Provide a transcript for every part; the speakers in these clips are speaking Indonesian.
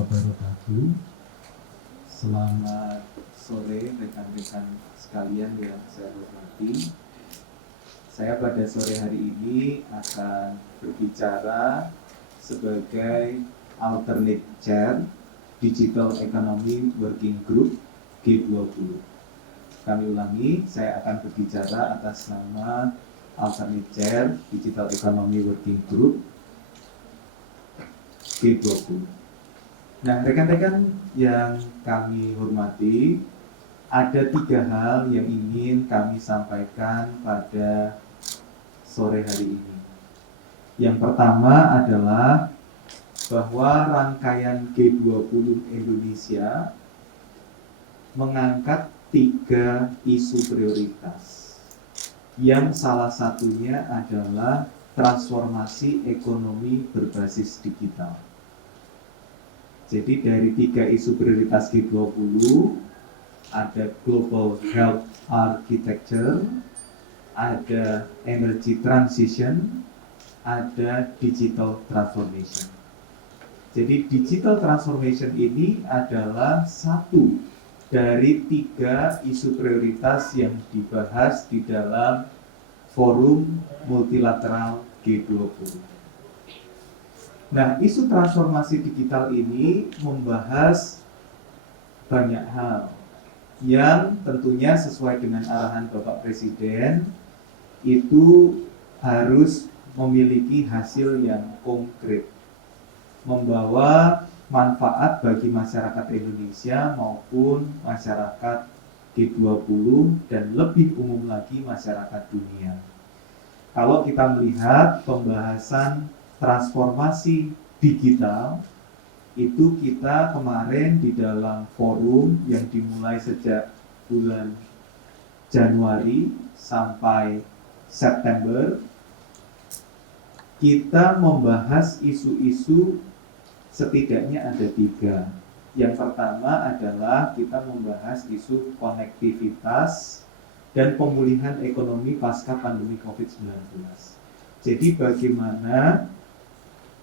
wabarakatuh. Selamat sore rekan-rekan sekalian yang saya hormati. Saya pada sore hari ini akan berbicara sebagai alternate chair Digital Economy Working Group G20. Kami ulangi, saya akan berbicara atas nama alternate chair Digital Economy Working Group G20. Nah, rekan-rekan yang kami hormati, ada 3 hal yang ingin kami sampaikan pada sore hari ini. Yang pertama adalah bahwa rangkaian G20 Indonesia mengangkat 3 isu prioritas, yang salah satunya adalah transformasi ekonomi berbasis digital. Jadi dari 3 isu prioritas G20, ada Global Health Architecture, ada Energy Transition, ada Digital Transformation. Jadi Digital Transformation ini adalah satu dari 3 isu prioritas yang dibahas di dalam forum multilateral G20. Nah, isu transformasi digital ini membahas banyak hal yang tentunya sesuai dengan arahan Bapak Presiden itu harus memiliki hasil yang konkret, membawa manfaat bagi masyarakat Indonesia maupun masyarakat G20 dan lebih umum lagi masyarakat dunia. Kalau kita melihat pembahasan transformasi digital, itu kita kemarin di dalam forum yang dimulai sejak bulan Januari sampai September, kita membahas isu-isu setidaknya ada 3. Yang pertama adalah kita membahas isu konektivitas dan pemulihan ekonomi pasca pandemi COVID-19. Jadi bagaimana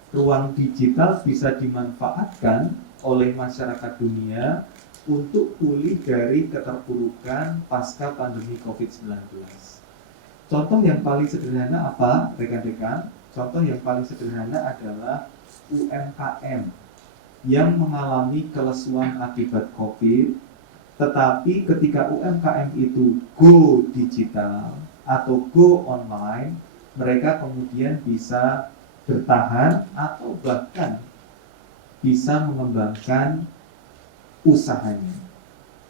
ruang digital bisa dimanfaatkan oleh masyarakat dunia untuk pulih dari keterpurukan pasca pandemi COVID-19. Contoh yang paling sederhana apa, rekan-rekan? Contoh yang paling sederhana adalah UMKM yang mengalami kelesuan akibat COVID, tetapi ketika UMKM itu go digital atau go online, mereka kemudian bisa bertahan atau bahkan bisa mengembangkan usahanya.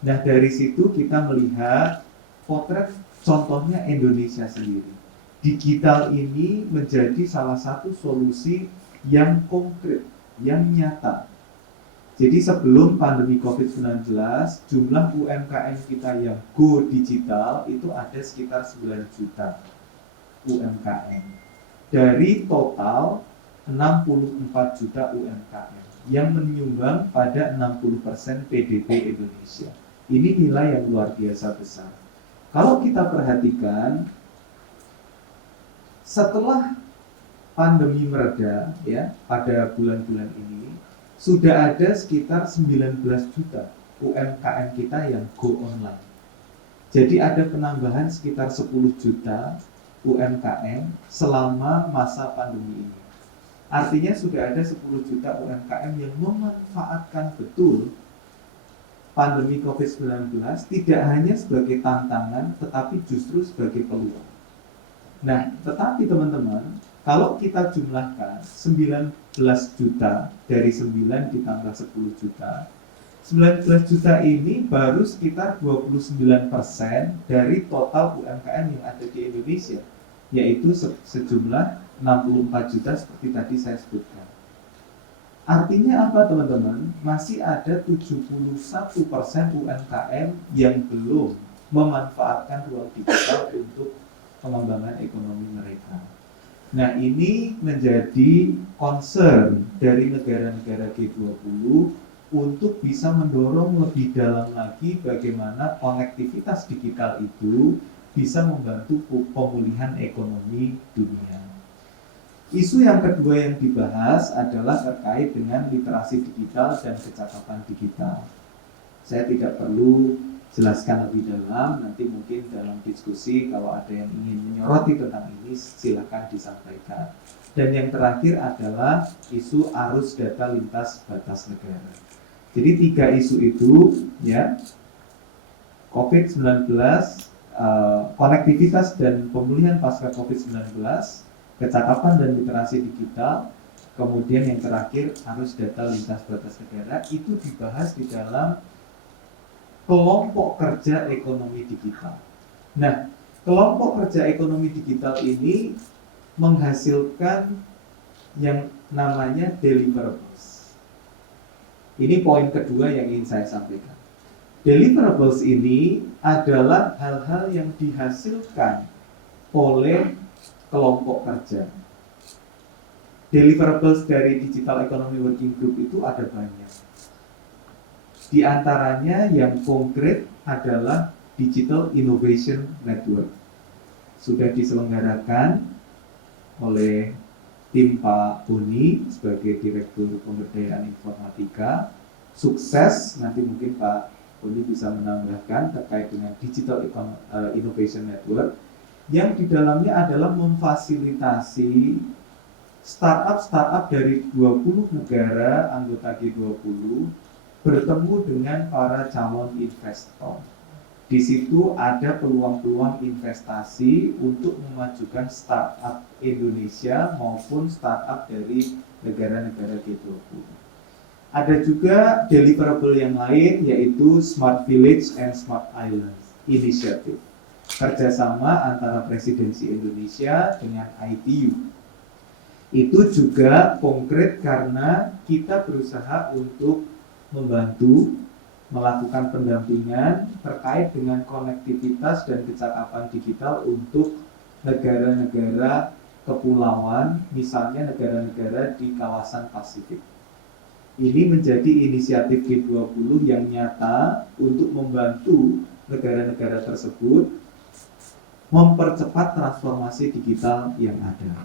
Nah, dari situ kita melihat potret contohnya Indonesia sendiri. Digital ini menjadi salah satu solusi yang konkret, yang nyata. Jadi sebelum pandemi COVID-19, jumlah UMKM kita yang go digital itu ada sekitar 9 juta UMKM. Dari total 64 juta UMKM yang menyumbang pada 60% PDB Indonesia. Ini nilai yang luar biasa besar. Kalau kita perhatikan, setelah pandemi mereda ya pada bulan-bulan ini, sudah ada sekitar 19 juta UMKM kita yang go online. Jadi ada penambahan sekitar 10 juta UMKM selama masa pandemi ini. Artinya sudah ada 10 juta UMKM yang memanfaatkan betul pandemi COVID-19 tidak hanya sebagai tantangan tetapi justru sebagai peluang. Nah, tetapi teman-teman, kalau kita jumlahkan 19 juta dari 9 ditambah 10 juta, 19 juta ini baru sekitar 29% dari total UMKM yang ada di Indonesia, yaitu sejumlah 64 juta seperti tadi saya sebutkan. Artinya apa teman-teman? Masih ada 71% UMKM yang belum memanfaatkan ruang digital untuk pengembangan ekonomi mereka. Nah, ini menjadi concern dari negara-negara G20 untuk bisa mendorong lebih dalam lagi bagaimana konektivitas digital itu bisa membantu pemulihan ekonomi dunia. Isu yang kedua yang dibahas adalah terkait dengan literasi digital dan kecakapan digital. Saya tidak perlu jelaskan lebih dalam, nanti mungkin dalam diskusi kalau ada yang ingin menyoroti tentang ini silakan disampaikan. Dan yang terakhir adalah isu arus data lintas batas negara. Jadi 3 isu itu ya, COVID-19, konektivitas dan pemulihan pasca COVID-19, kecakapan dan literasi digital, kemudian yang terakhir arus data lintas batas negara, itu dibahas di dalam kelompok kerja ekonomi digital. Nah, kelompok kerja ekonomi digital ini menghasilkan yang namanya deliverables. Ini poin kedua yang ingin saya sampaikan. Deliverables ini adalah hal-hal yang dihasilkan oleh kelompok kerja. Deliverables dari Digital Economy Working Group itu ada banyak. Di antaranya yang konkret adalah Digital Innovation Network. Sudah diselenggarakan oleh tim Pak Boni sebagai Direktur Pemberdayaan Informatika. Sukses, nanti mungkin Pak Boni bisa menambahkan terkait dengan Digital Innovation Network, yang di dalamnya adalah memfasilitasi startup dari 20 negara anggota G20 bertemu dengan para calon investor. Di situ ada peluang-peluang investasi untuk memajukan startup Indonesia maupun startup dari negara-negara G20. Ada juga deliverable yang lain, yaitu Smart Village and Smart Islands Initiative, kerjasama antara Presidensi Indonesia dengan ITU. Itu juga konkret karena kita berusaha untuk membantu melakukan pendampingan terkait dengan konektivitas dan kecakapan digital untuk negara-negara kepulauan, misalnya negara-negara di kawasan Pasifik. Ini menjadi inisiatif G20 yang nyata untuk membantu negara-negara tersebut mempercepat transformasi digital yang ada.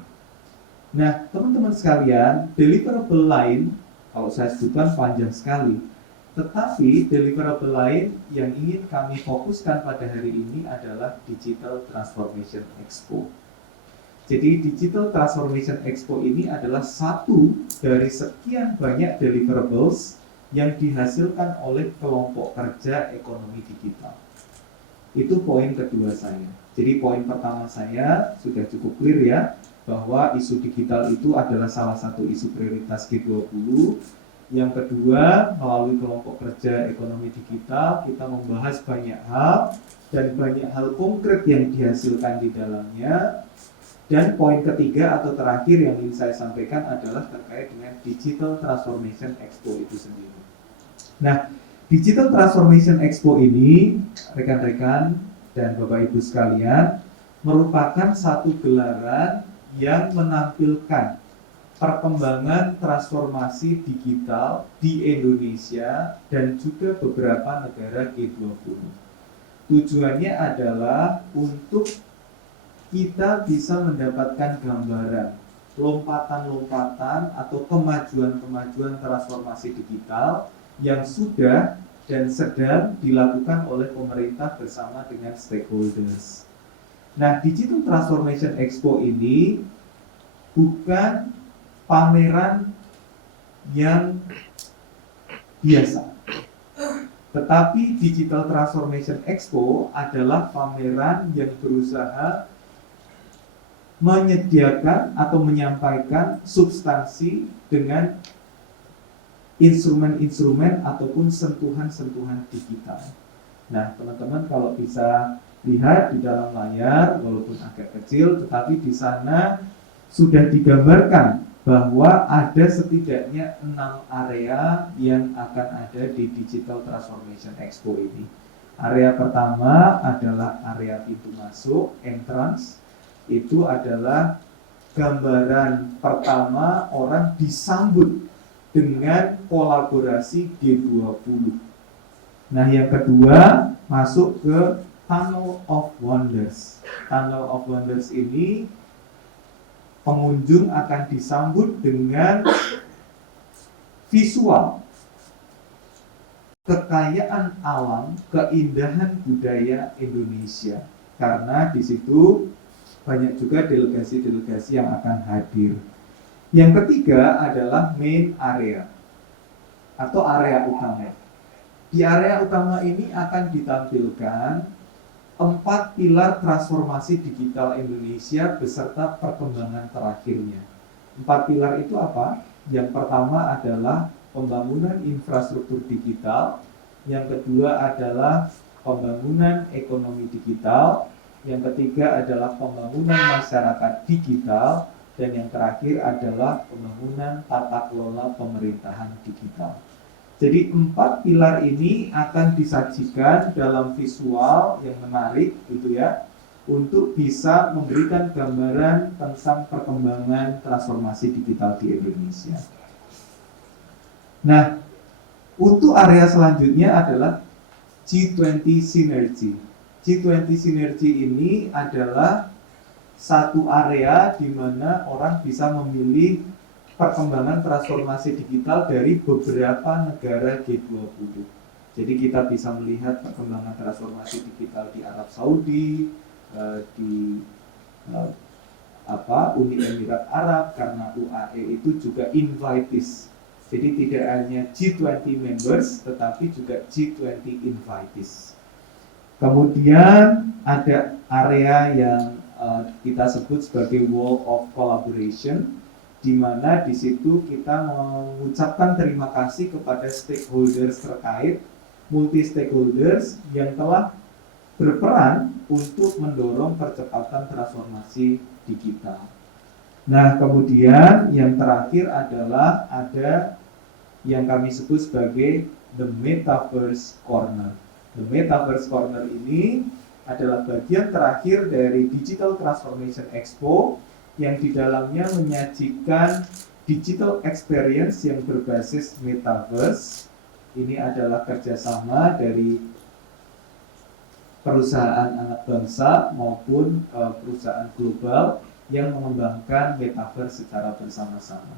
Nah, teman-teman sekalian, deliverable lain, kalau saya sebutkan panjang sekali, tetapi deliverable lain yang ingin kami fokuskan pada hari ini adalah Digital Transformation Expo. Jadi Digital Transformation Expo ini adalah satu dari sekian banyak deliverables yang dihasilkan oleh kelompok kerja ekonomi digital. Itu poin kedua saya. Jadi poin pertama saya sudah cukup clear ya, bahwa isu digital itu adalah salah satu isu prioritas G20. Yang kedua, melalui kelompok kerja ekonomi digital, kita membahas banyak hal dan banyak hal konkret yang dihasilkan di dalamnya. Dan poin ketiga atau terakhir yang ingin saya sampaikan adalah terkait dengan Digital Transformation Expo itu sendiri. Nah, Digital Transformation Expo ini, rekan-rekan dan Bapak Ibu sekalian, merupakan satu gelaran yang menampilkan perkembangan transformasi digital di Indonesia dan juga beberapa negara G20. Tujuannya adalah untuk kita bisa mendapatkan gambaran lompatan-lompatan atau kemajuan-kemajuan transformasi digital yang sudah dan sedang dilakukan oleh pemerintah bersama dengan stakeholders. Nah, Digital Transformation Expo ini bukan pameran yang biasa, tetapi Digital Transformation Expo adalah pameran yang berusaha menyediakan atau menyampaikan substansi dengan instrumen-instrumen ataupun sentuhan-sentuhan digital. Nah, teman-teman kalau bisa lihat di dalam layar, walaupun agak kecil, tetapi di sana sudah digambarkan bahwa ada setidaknya 6 area yang akan ada di Digital Transformation Expo ini. Area pertama adalah area pintu masuk, entrance. Itu adalah gambaran pertama orang disambut dengan kolaborasi G20. Nah, yang kedua masuk ke Tunnel of Wonders. Tunnel of Wonders ini pengunjung akan disambut dengan visual kekayaan alam, keindahan budaya Indonesia. Karena di situ banyak juga delegasi-delegasi yang akan hadir. Yang ketiga adalah main area atau area utama. Di area utama ini akan ditampilkan 4 pilar transformasi digital Indonesia beserta perkembangan terakhirnya. 4 pilar itu apa? Yang pertama adalah pembangunan infrastruktur digital, yang kedua adalah pembangunan ekonomi digital, yang ketiga adalah pembangunan masyarakat digital, dan yang terakhir adalah pembangunan tata kelola pemerintahan digital. Jadi 4 pilar ini akan disajikan dalam visual yang menarik gitu ya, untuk bisa memberikan gambaran tentang perkembangan transformasi digital di Indonesia. Nah, untuk area selanjutnya adalah G20 Synergy. G20 Synergy ini adalah satu area di mana orang bisa memilih perkembangan transformasi digital dari beberapa negara G20. Jadi kita bisa melihat perkembangan transformasi digital di Arab Saudi, di Uni Emirat Arab, karena UAE itu juga invitees. Jadi tidak hanya G20 members, tetapi juga G20 invitees. Kemudian ada area yang kita sebut sebagai Wall of Collaboration, di mana di situ kita mengucapkan terima kasih kepada stakeholders terkait, multi stakeholders yang telah berperan untuk mendorong percepatan transformasi digital. Nah, kemudian yang terakhir adalah ada yang kami sebut sebagai The Metaverse Corner. The Metaverse Corner ini adalah bagian terakhir dari Digital Transformation Expo yang di dalamnya menyajikan digital experience yang berbasis Metaverse. Ini adalah kerjasama dari perusahaan anak bangsa maupun perusahaan global yang mengembangkan Metaverse secara bersama-sama.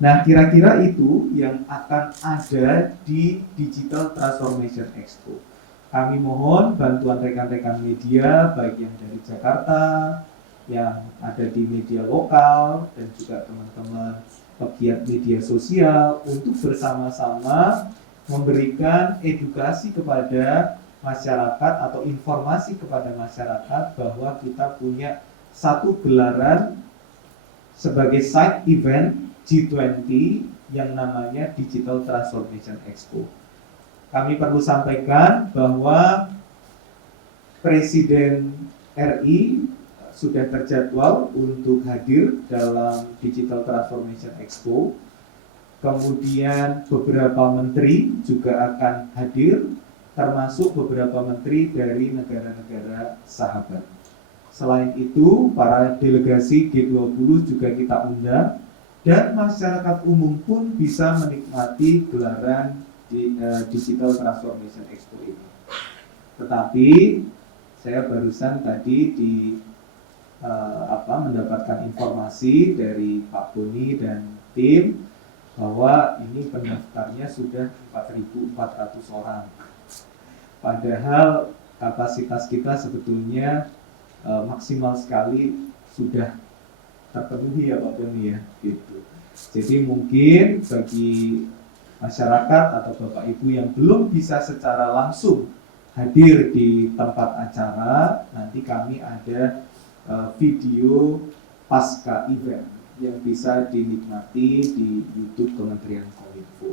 Nah, kira-kira itu yang akan ada di Digital Transformation Expo. Kami mohon bantuan rekan-rekan media, baik yang dari Jakarta, yang ada di media lokal, dan juga teman-teman pegiat media sosial untuk bersama-sama memberikan edukasi kepada masyarakat atau informasi kepada masyarakat bahwa kita punya satu gelaran sebagai side event G20 yang namanya Digital Transformation Expo. Kami perlu sampaikan bahwa Presiden RI sudah terjadwal untuk hadir dalam Digital Transformation Expo. Kemudian beberapa menteri juga akan hadir, termasuk beberapa menteri dari negara-negara sahabat. Selain itu, para delegasi G20 juga kita undang, dan masyarakat umum pun bisa menikmati gelaran di Digital Transformation Expo ini. Tetapi saya barusan tadi mendapatkan informasi dari Pak Boni dan tim bahwa ini pendaftarnya sudah 4.400 orang. Padahal kapasitas kita sebetulnya maksimal sekali sudah terpenuhi ya Pak Boni ya, gitu. Jadi mungkin bagi masyarakat atau Bapak Ibu yang belum bisa secara langsung hadir di tempat acara, nanti kami ada video pasca event yang bisa dinikmati di YouTube Kementerian Kominfo.